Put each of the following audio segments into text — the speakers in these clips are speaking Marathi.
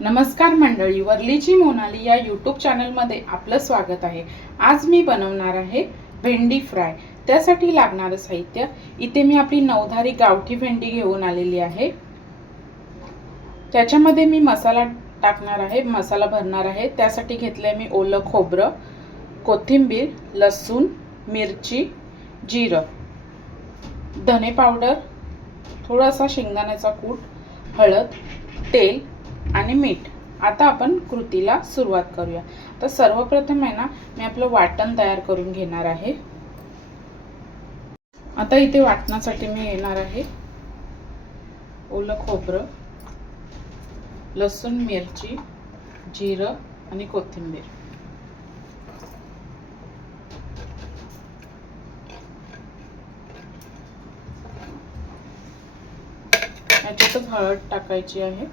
नमस्कार मंडळी वरलीची मोनाली या यूट्यूब चॅनलमध्ये आपलं स्वागत आहे. आज मी बनवणार आहे भेंडी फ्राय. त्यासाठी लागणारं साहित्य. इथे मी आपली नवधारी गावठी भेंडी घेऊन आलेली आहे. त्याच्यामध्ये मी मसाला टाकणार आहे मसाला भरणार आहे. त्यासाठी घेतलंय मी ओलं खोबरं कोथिंबीर लसूण मिरची जिरं धने पावडर थोडासा शेंगदाण्याचा कूट हळद तेल आणि मीठ. आता आपण कृतीला सुरुवात करूया. तर सर्वप्रथम आहे ना मी आपलं वाटण तयार करून घेणार आहे. आता इथे वाटणासाठी मी येणार आहे. ओलं खोबरं लसूण मिरची जिरं आणि कोथिंबीर. याच्यातच हळद टाकायची आहे.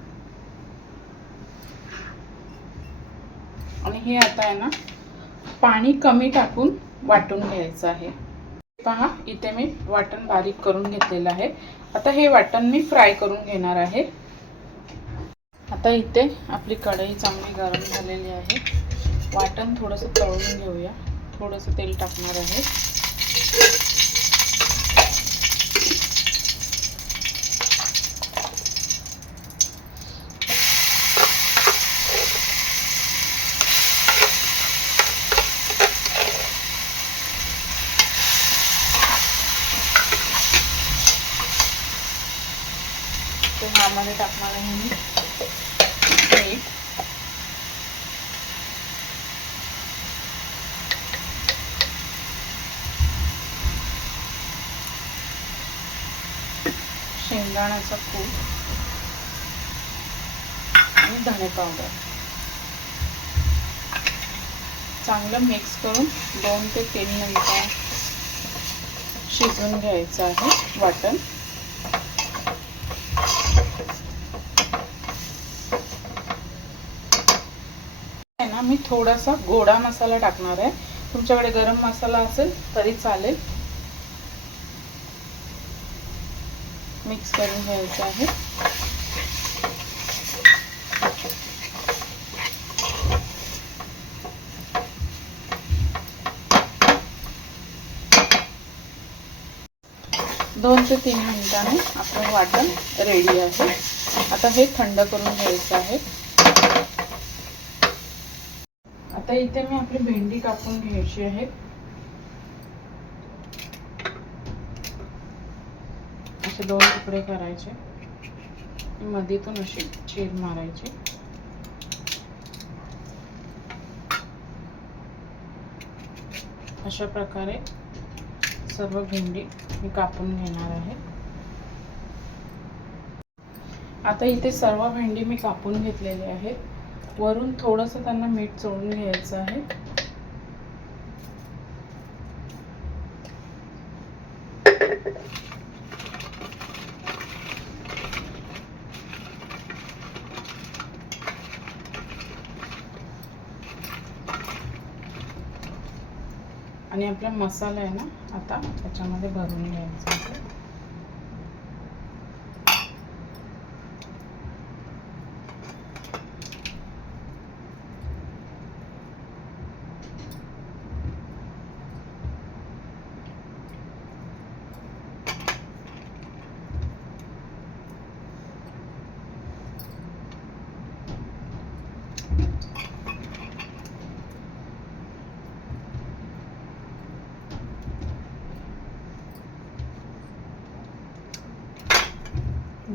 आणि हे आता आहे ना पाणी कमी टाकून वाटून घ्यायचं आहे. पहा इथे मी वाटण बारीक करून घेतलेलं आहे. आता हे वाटण मी फ्राय करून घेणार आहे. आता इथे आपली कढई चांगली गरम झालेली आहे. वाटण थोडंसं तळून घेऊया. थोडंसं तेल टाकणार आहे तर ह्यामध्ये टाकणार आहे मी मीठ शेंगदाण्याचा कूट आणि धणे पावडर. चांगलं मिक्स करून दोन ते तीन मिनटं शिजून घ्यायचं आहे वाटण. ना मी थोडासा गोडा मसाला टाकणार आहे. तुमच्याकडे गरम मसाला असेल तरी चालेल. मिक्स करून घ्यायचं आहे. दोन ते तीन मिनिटांनी आपलं वाटण रेडी आहे. आता हे थंड करून घ्यायचं आहे. आता इथे मी आपली भेंडी कापून घ्यायची आहे. असे दोन तुकडे करायचे. मधीतून अशी छेद मारायची. अशा प्रकारे सर्व भेंडी मी कापून घेणार आहे. आता इथे सर्व भेंडी मी कापून घेतलेली आहेत. वरून थोडंसं त्यांना मीठ चोळून घ्यायचं आहे. आणि आपला मसाला आहे ना आता त्याच्यामध्ये भरून घ्यायचा.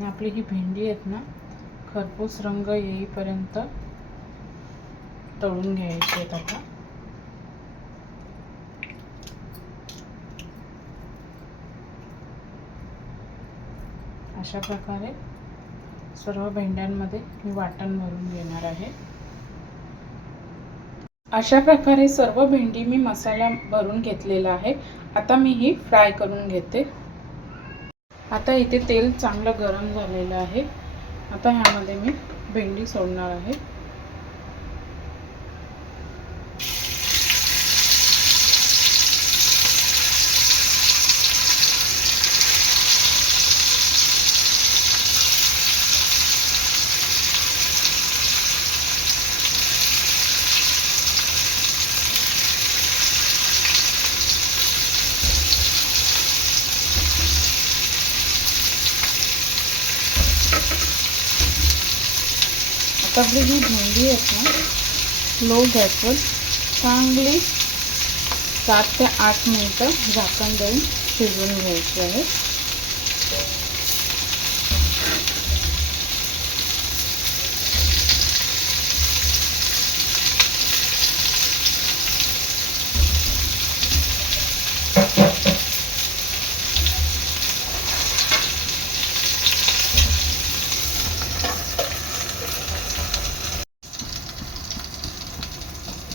आपली ही भेंडी आहेत ना खरपूस रंग येईपर्यंत तळून घ्यायचे आहेत आता. अशा प्रकारे सर्व भेंड्यांमध्ये मी वाटण भरून घेणार आहे. अशा प्रकारे सर्व भेंडी मी मसाला भरून घेतलेला आहे. आता मी ही फ्राय करून घेते. आता इथे तेल चांगलं गरम झालेलं आहे. आता ह्यामध्ये मी भेंडी सोडणार आहे. आत्ताकडे जी भेंडी आहेत ना लो गॅसवर चांगली सात ते आठ मिनटं झाकण देऊन शिजवून घ्यायची आहे.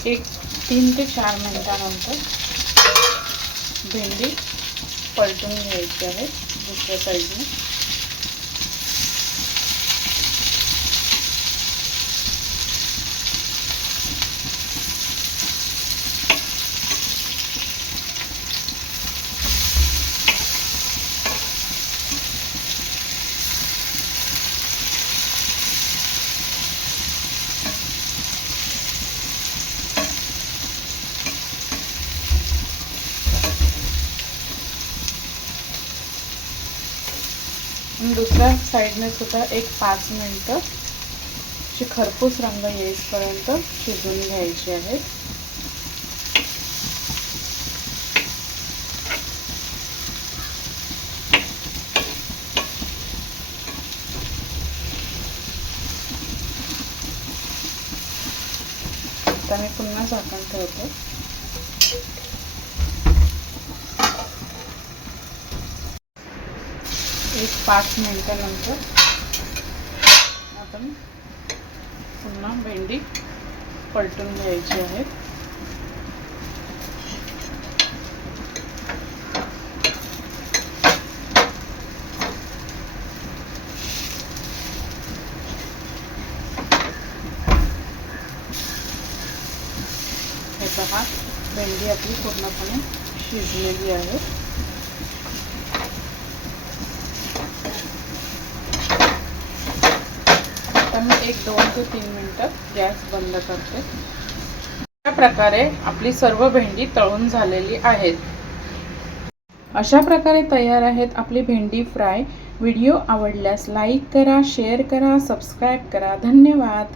एक तीन ते चार मिनटानंतर भेंडी पलटून घ्यायची आहे दुसऱ्या साईडने. दुसऱ्या साईडने सुद्धा एक पाच मिनटं अशी खरपूस रंग येईपर्यंत शिजवून घ्यायची आहे. आता मी पुन्हा झाकण ठेवते. एक पाच मिनटानंतर आपण पुन्हा भेंडी पलटून घ्यायची आहे. हे पहा भेंडी आपली पूर्णपणे शिजलेली आहे. आता मी एक दोन ते तीन मिनटं गॅस बंद करते. अशा प्रकारे आपली सर्व भेंडी तळून झालेली आहेत. अशा प्रकारे तयार आहेत आपली भेंडी फ्राय. व्हिडिओ आवडल्यास लाईक करा शेअर करा सबस्क्राईब करा. धन्यवाद.